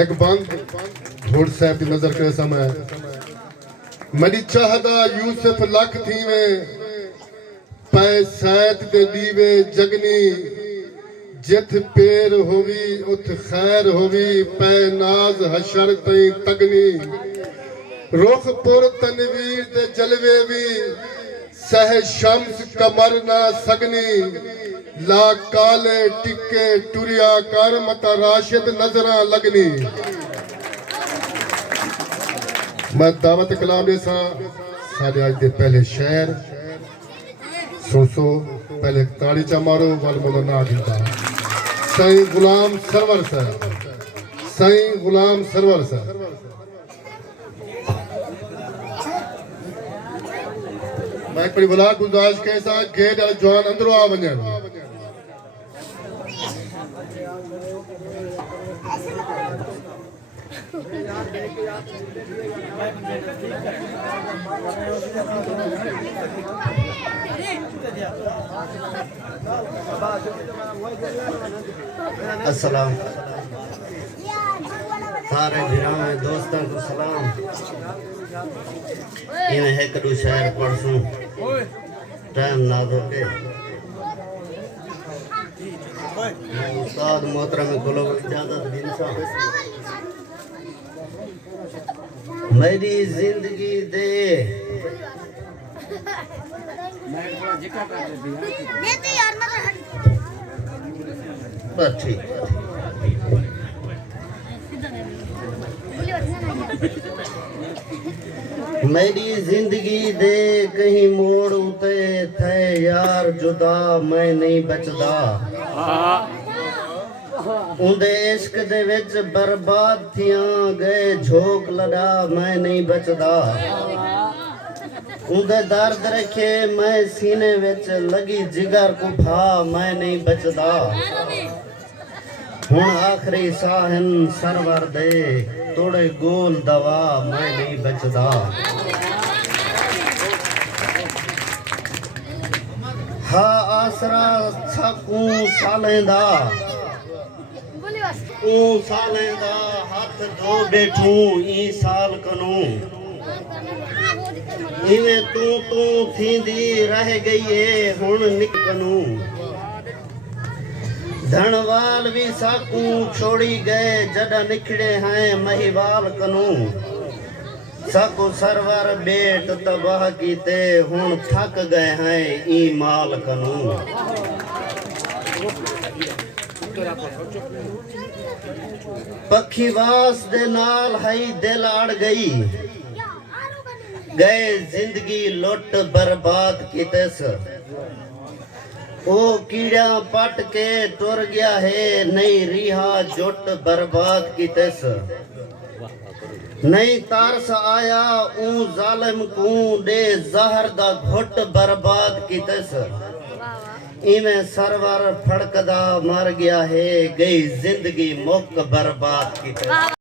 एक बंद घोड़ साहब की नजर करे समय मरी चाहदा यूसुफ लख थीवे पै सैत दे दीवे जगनी जिथ पेर होवी उथ खैर होवी पै नाज हशर तई तगनी रुख पुर तनवीर दे जलवे भी सह शम्स कमर ना सगनी ला काले टिक्के टुरिया कर मता राशिद नजरा लगनी। मैं दावत कलाम ने साढ़े आज दे पहले शहर सो पहले ताड़ी चा मारो वाल मोला ना दिता साईं गुलाम सरवर साहब साईं गुलाम सरवर साहब मैं एक बुला गुजारिश के साथ गेट और जवान अंदरों आ वने अस्सलाम सारे भिरां दोस्तों को सलाम। इन्हें है कदू शहर पढ़सूं टाइम ना दो के उस्ताद मोहतरम को इजाजत दिनसा मेरी जिंदगी दे बस ठीक मेरी जिंदगी दे कहीं मोड़ उते थे यार जुदा मैं नहीं बचदा उंदे इश्क दे विच बर्बाद थियां गए झोंक लड़ा मैं नहीं बचदा उंदे दर्द रखे मैं सीने विच लगी जिगर को भा मैं नहीं बचदा हुण आखिरी साहन सरवर दे तोड़े गोल दवा मैं नहीं बचदा हा आसरा सकू सालेंदा सालेंदा हाथ धो बैठू ई साल कनू इवें तू थींदी रह गई है हुण निकनू धनवाल भी साकू छोड़ी गए जड़ा निकड़े हैं महिवाल कनू साकू सरवर बेट तबाह कीते हुण थक गए हैं ई माल कनू पखी वास दे नाल हई दिल अड़ गई गए जिंदगी लुट बर्बाद कीतेस ओ कीड़ा पट के टुर गया है नहीं रिहा जुट बर्बाद कीतेस नहीं तारस आया ऊ जालिम को दे जहर दा घुट बर्बाद कीतेस इवें सरवर फड़कदा मर गया है गई जिंदगी मुक बर्बाद कीतेस।